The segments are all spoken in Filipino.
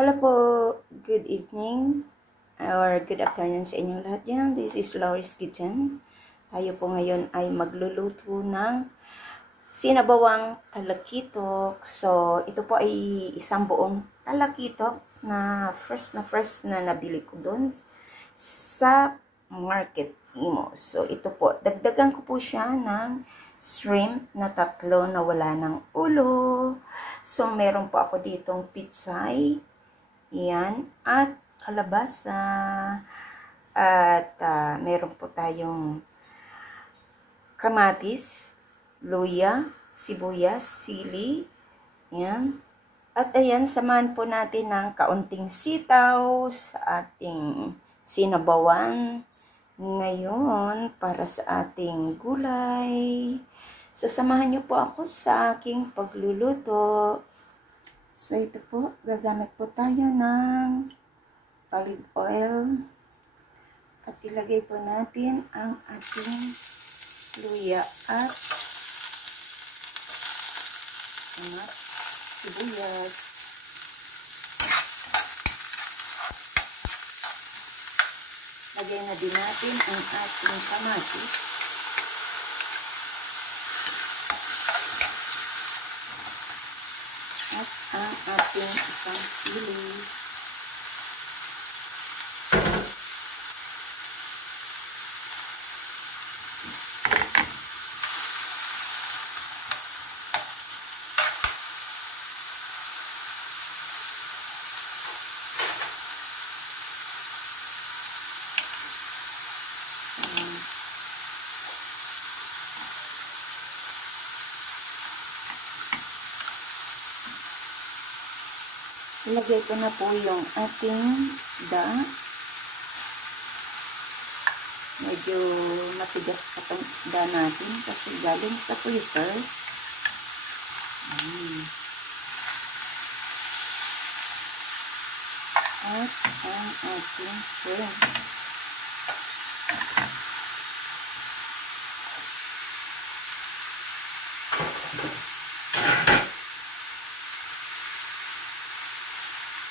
Hello po, good evening or good afternoon sa inyong lahat yan. This is Laurie's Kitchen. Tayo po ngayon ay magluluto ng sinabawang talakitok. So, ito po ay isang buong talakitok na fresh na nabili ko doon sa market Imo. So, ito po, dagdagan ko po siya ng shrimp na 3 na wala ng ulo. So, meron po ako ditong pitsay. Yan, at kalabasa, at meron po tayong kamatis, luya, sibuyas, sili, yan. At ayan, samahan po natin ng kaunting sitaw sa ating sinabawan ngayon para sa ating gulay. So, samahan niyo po ako sa aking pagluluto. So, ito po, gagamit po tayo ng olive oil at ilagay po natin ang ating luya at sibuyas. Lagay na din natin ang ating kamatis. At ang ating isang sili. Ilagay ko na po yung ating isda. Medyo matigas pa itong isda natin kasi galing sa freezer. At ang ating shrimp.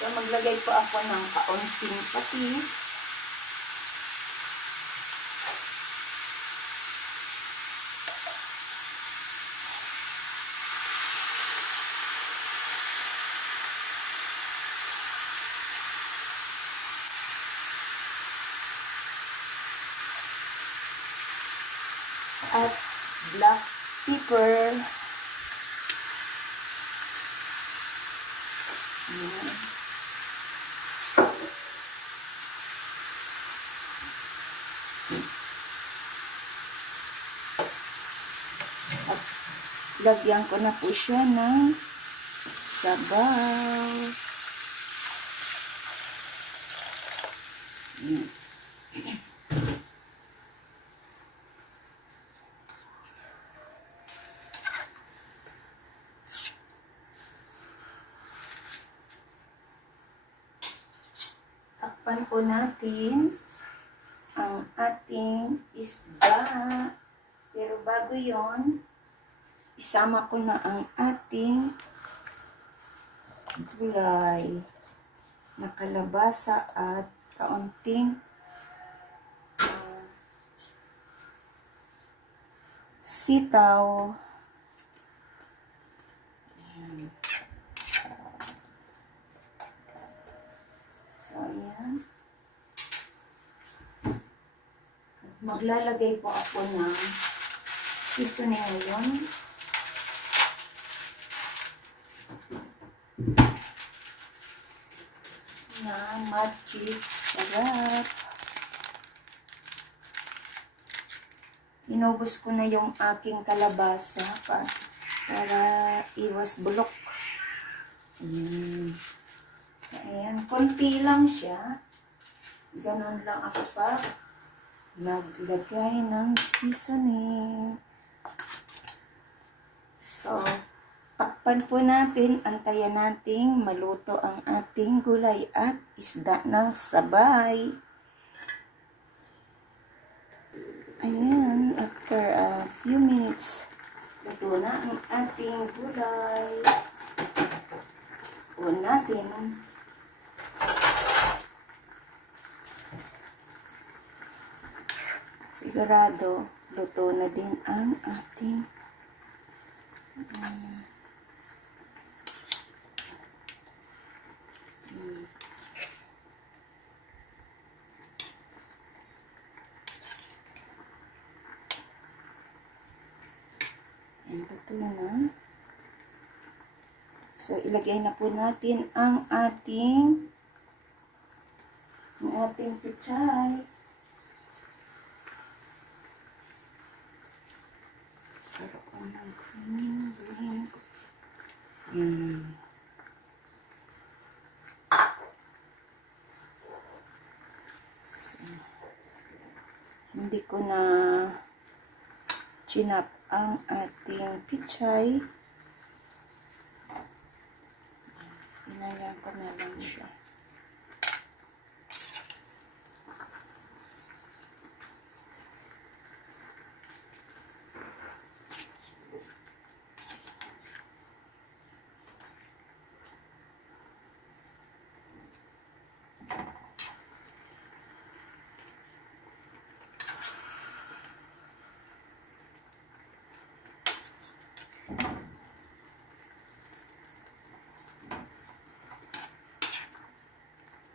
So, maglagay po ako ng kaunting patis. At black pepper. Ayan. At lagyan ko na po siya ng sabaw. Takpan po natin ang ating isda. Pero bago yon, isama ko na ang ating gulay na kalabasa at kaunting sitaw. Ayan. So, ayan. Maglalagay po ako ng seasoning ngayon. Na magic sarap. Inubos ko na yung aking kalabasa para iwas bulok. So, ayan. Konti lang siya. Ganon lang ako pa naglagay ng seasoning. So, takpan po natin, antayan nating maluto ang ating gulay at isda ng sabay. Ayan, after a few minutes, luto na ang ating gulay. O natin sigurado luto na din ang ating luto na. So, ilagay na po natin ang ating pichay. So, hindi ko na chinap ang ating pichay. Inayan ko na lang siya.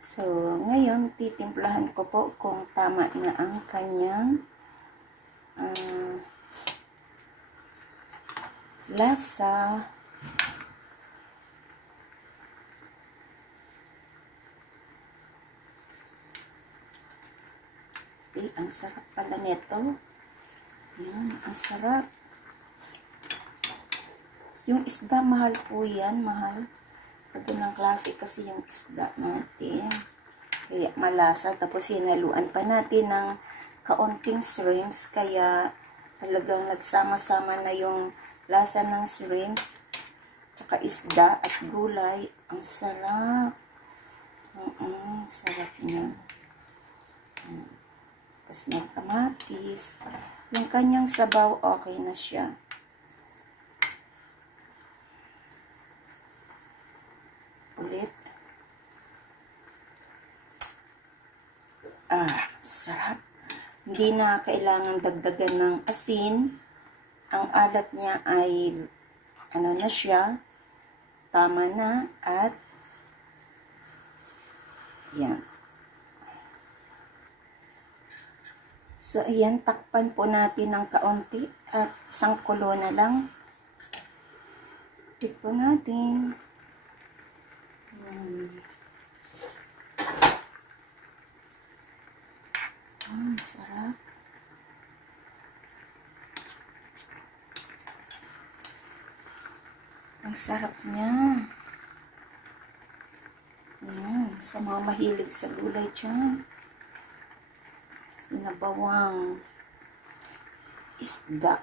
So, ngayon, titimplahan ko po kung tama na ang kanyang lasa. Ang sarap pala nito. Yan, ang sarap. Yung isda, mahal po yan, mahal. Pagdunang klase kasi yung isda natin. Kaya malasa. Tapos hinaluan pa natin ng kaunting shrimps. Kaya talagang nagsama-sama na yung lasa ng shrimp. Tsaka isda at gulay. Ang sarap. Sarap niya. Tapos may kamatis. Yung kanyang sabaw, okay na siya. Ulit. Sarap. Hindi na kailangan dagdagan ng asin. Ang alat niya ay ano na siya, tama na, at yan. So, ayan, takpan po natin ng kaunti at isang kulo na lang. Tik po natin. Sarap. Ang sarap niya. Ayan, sa mga mahilig sa gulay dyan. Sinabawang isda.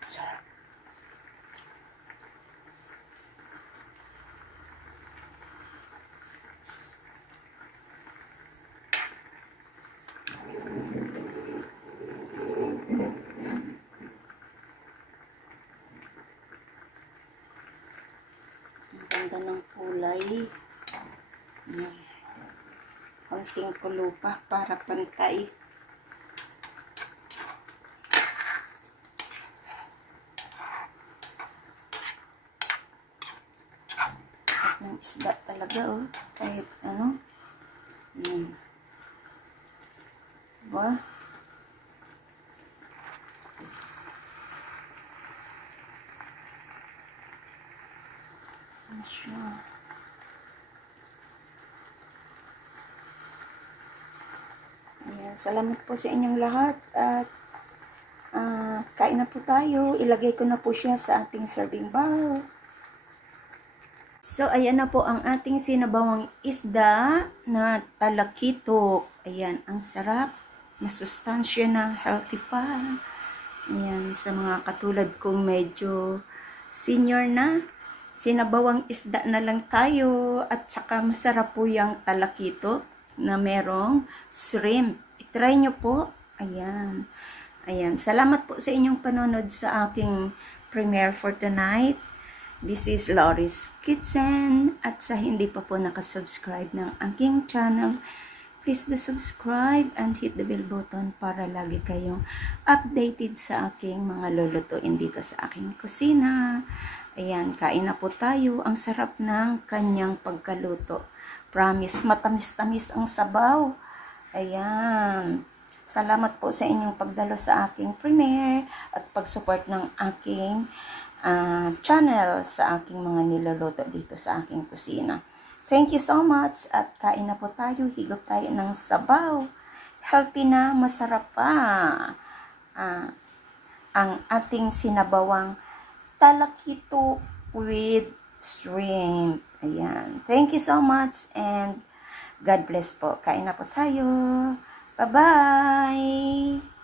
Sarap. Ganda ng kulay. Ayan. Konting kulo pa para pantay. At ng isda talaga, oh. Kahit ano. Diba? Siya. Ayan, salamat po sa inyong lahat at kain na po tayo. Ilagay ko na po siya sa ating serving bowl. So, ayan na po ang ating sinabawang isda na talakitok. Ayan, ang sarap. Masustansya na, healthy pa. Ayan, sa mga katulad kong medyo senior na, sinabawang isda na lang tayo at saka masarap po yung talakito na merong shrimp. I-try nyo po. Ayan. Ayan. Salamat po sa inyong panonood sa aking premiere for tonight. This is Laurie's Kitchen. At sa hindi pa po nakasubscribe ng aking channel, please do subscribe and hit the bell button para lagi kayong updated sa aking mga lulutuin dito sa aking kusina. Ayan, kain na po tayo. Ang sarap ng kanyang pagkaluto. Promise, matamis-tamis ang sabaw. Ayan. Salamat po sa inyong pagdalo sa aking premiere at pag-support ng aking channel sa aking mga niluluto dito sa aking kusina. Thank you so much at kain na po tayo. Higop tayo ng sabaw. Healthy na, masarap pa. Ang ating sinabawang talakito with shrimp. Ayan. Thank you so much and God bless po. Kain na po tayo. Bye-bye!